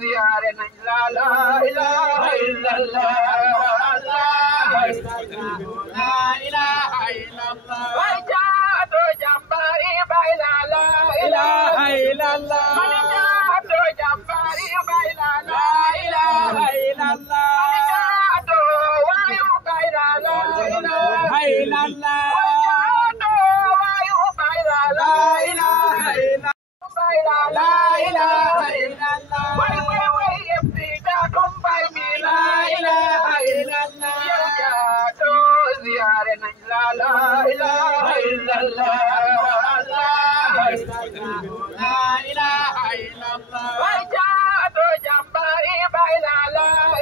ziyaare nañ la ilaha illallah la ilaha illallah way jaado jambari bay la ilaha illallah man jaado jambari bay la ilaha illallah man jaado wayu bay la ilaha illallah jaado wayu bay la ilaha illallah la ilaha illallah way yefta kum bay mi la ilaha illallah jaado ziyaare nañ la ilaha illallah la ilaha illallah way jaado jambari bay la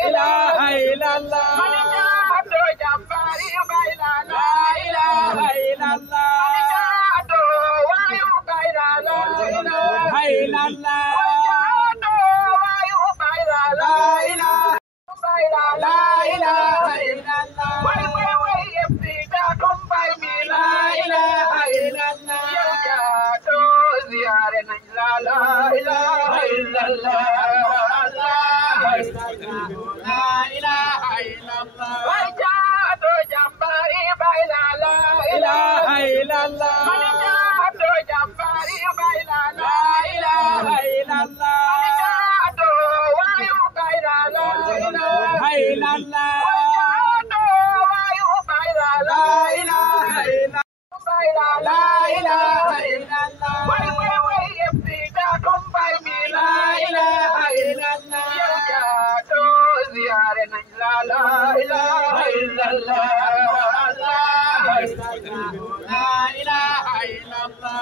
ilaha illallah man jaado jambari bay la ilaha illallah man jaado wayu bay la ilaha illallah jaado wayu bay la ilaha illallah way yefta kum bay mi la ilaha illallah jaado ziyaare nañ la ilaha illallah la ilaha illallah way jaado jambari bay la ilaha illallah man jaado jambari bay la ilaha illallah man jaado wayu bay la ilaha illallah jaado wayu bay la ilaha illallah la ilaha illallah way yefta kum bay mi la ilaha illallah jaado ziyaare nañ la ilaha illallah la ilaha illallah